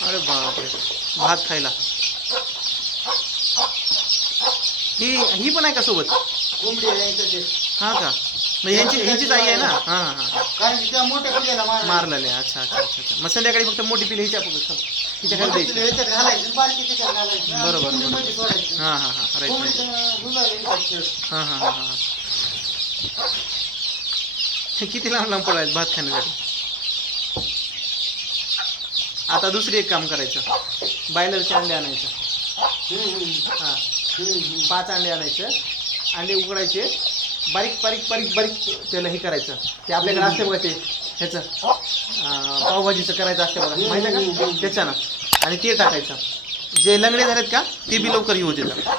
अरे बापरे. भात खायला. ही ही पण आहे का सोबत? कोंबडी आहे इथं ते. हा का? म्हणजे ह्यांची ह्यांचीच आई आहे ना? हा हा हा. कारण की त्या मोठ्या पिल्ल्याला मार मारलेले अच्छा अच्छा अच्छा अच्छा. मग संध्याकाळी फक्त मोठी पिल्ली हिच्या हिच्या खाली द्यायची. ह्याच्यात घालायचं आणि बारकी त्याच्यात घालायचं. आणि बरोबर, बरोबर. सोडायचं. हा हा हा. Right right. कोंबडीचं गुलाल येतात खेळ. हा हा हा हा हे. किती लांब लांब पडायचं भात खाण्यासाठी. आता दुसरी एक काम करायचं. बायलरचे अंडे आणायचं. हां. पाच अंडे आणायचं. अंडे उकडायचे. बारीक बारीक बारीक बारीक त्याला हे करायचं. ते आपल्याकडे असते बघा ते. ह्याचं पावभाजीचं करायचं असते बघा. माहिती आहे का? त्याच्यानं. आणि ते टाकायचं. जे लंगडे झालेत का ते बी लवकर येऊ देतात.